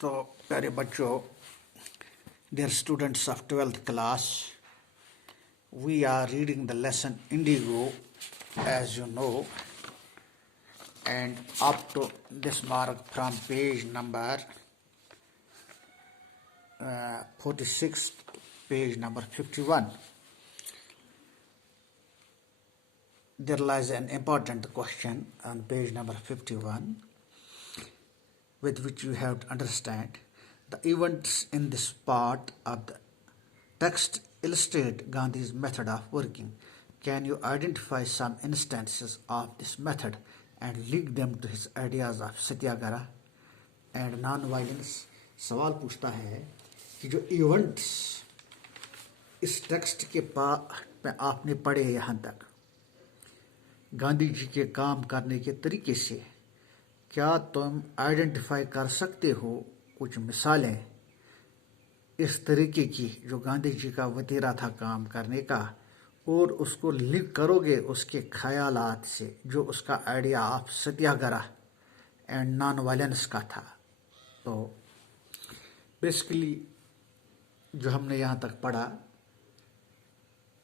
तो प्यारे बच्चों, dear students of 12th class, we are reading the lesson Indigo, as you know, and up to this mark from page number 46 to page number 51. There lies an important question on page number 51, with which you have to understand. The events in this part of the text illustrate Gandhi's method of working. Can you identify some instances of this method and link them to his ideas of satyagraha and non-violence? सवाल पूछता है कि जो events इस text के में आपने पढ़े यहाँ तक, गांधी जी के काम करने के तरीके से क्या तुम आइडेंटिफाई कर सकते हो कुछ मिसालें इस तरीके की जो गांधी जी का वतीरा था काम करने का, और उसको लिंक करोगे उसके ख्यालात से जो उसका idea of Satyagraha and non violence का था। तो बेसिकली जो हमने यहाँ तक पढ़ा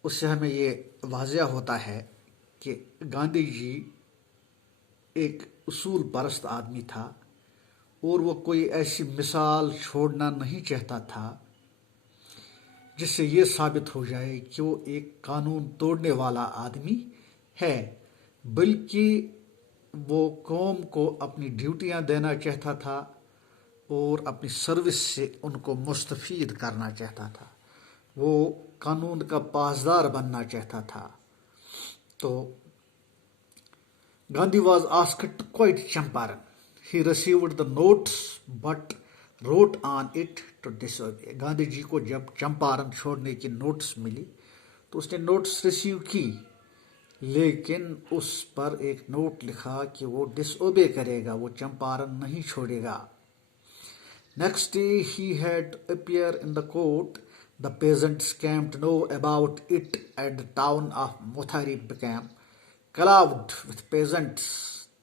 उससे हमें ये वाज़िया होता है कि गांधी जी एक उसूल परस्त आदमी था और वो कोई ऐसी मिसाल छोड़ना नहीं चाहता था जिससे ये साबित हो जाए कि वो एक कानून तोड़ने वाला आदमी है, बल्कि वो कौम को अपनी ड्यूटियां देना चाहता था और अपनी सर्विस से उनको मुस्तफीद करना चाहता था। वो कानून का पासदार बनना चाहता था। तो Gandhi was asked to quit Champaran. He received the notes but wrote on it to disobey. Gandhi ji को जब चंपारण छोड़ने की नोट्स मिली तो उसने नोट्स रिसीव की, लेकिन उस पर एक नोट लिखा कि वो डिसओबे करेगा, वो चंपारण नहीं छोड़ेगा। Next day he had to appear in the court. The peasants came to know about it and the town of Muthari became crowded with peasants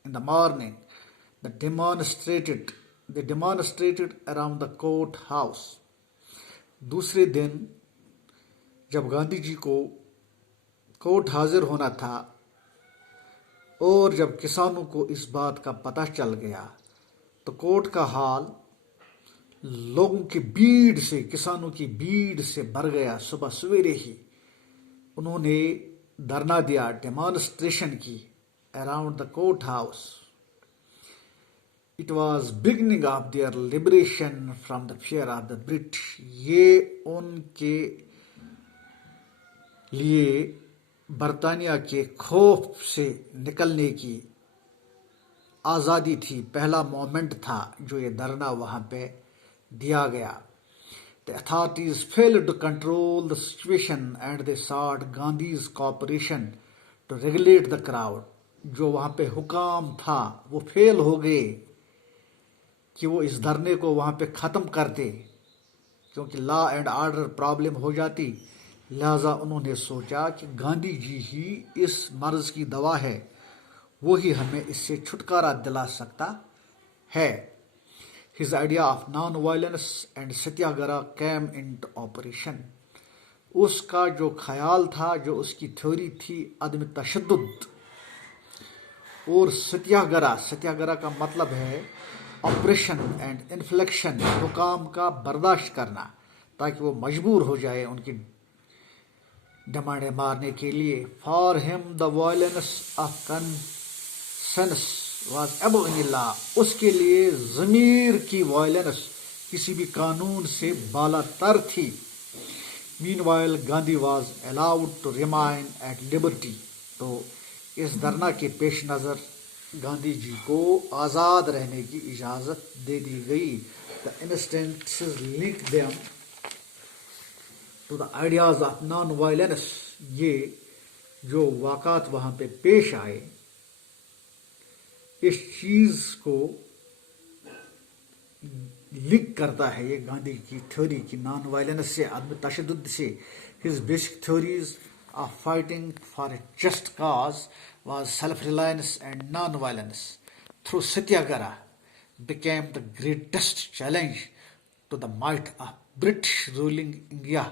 in the morning. They demonstrated around the court house. दूसरे दिन जब गांधी जी को court हाजिर होना था और जब किसानों को इस बात का पता चल गया तो कोर्ट का हाल लोगों की भीड़ से, किसानों की भीड़ से भर गया। सुबह सवेरे ही उन्होंने धरना दिया, डेमोन्स्ट्रेशन की around the court house. It was beginning of their liberation from the fear of the British. ये उनके लिए बरतानिया के खौफ से निकलने की आज़ादी थी, पहला मोमेंट था जो ये धरना वहाँ पे दिया गया। The authorities failed to control the situation and they sought Gandhi's cooperation to regulate the crowd. जो वहाँ पे हुकाम था वो फेल हो गए कि वो इस धरने को वहाँ पे ख़त्म कर दे, क्योंकि लॉ एंड ऑर्डर प्रॉब्लम हो जाती। लिहाजा उन्होंने सोचा कि गांधी जी ही इस मर्ज की दवा है, वही हमें इससे छुटकारा दिला सकता है। His idea of non-violence and satyagraha came into operation. उसका जो ख्याल था, जो उसकी थ्योरी थी अदम तशद्दुद और सत्याग्रह का मतलब है ऑपरेशन एंड इन्फ्लेक्शन, हुकाम का बर्दाश्त करना ताकि वो मजबूर हो जाए उनकी डिमांडें मारने के लिए। For him the violence of conscience was above any law. उसके लिए ज़मीर की वायलेंस किसी भी कानून से बालातर थी। Meanwhile, Gandhi was allowed to remain at liberty. तो इस धरना के पेश नज़र गांधी जी को आज़ाद रहने की इजाज़त दे दी गई। The instances link them to the ideas of non-violence. ये जो वाक़ात वहाँ पे पेश आए इस चीज़ को लिंक करता है ये गांधी की थ्योरी की नॉन वायलेंस से, आदमी तशद्दुद से। His basic theories of fighting for a just cause was self reliance and non violence through Satyagraha. became the greatest challenge to the might of British ruling India.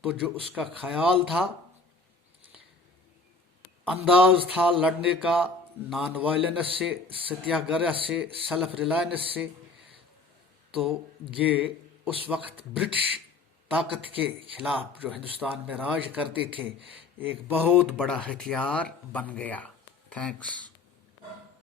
تو جو اس کا خیال تھا، انداز تھا لڑنے کا، نان وائلنس سے، ستیہ گرہ سے، سیلف ریلائنس سے، تو یہ اس وقت برٹش طاقت کے خلاف جو ہندوستان میں راج کرتے تھے ایک بہت بڑا ہتھیار بن گیا. تھینکس.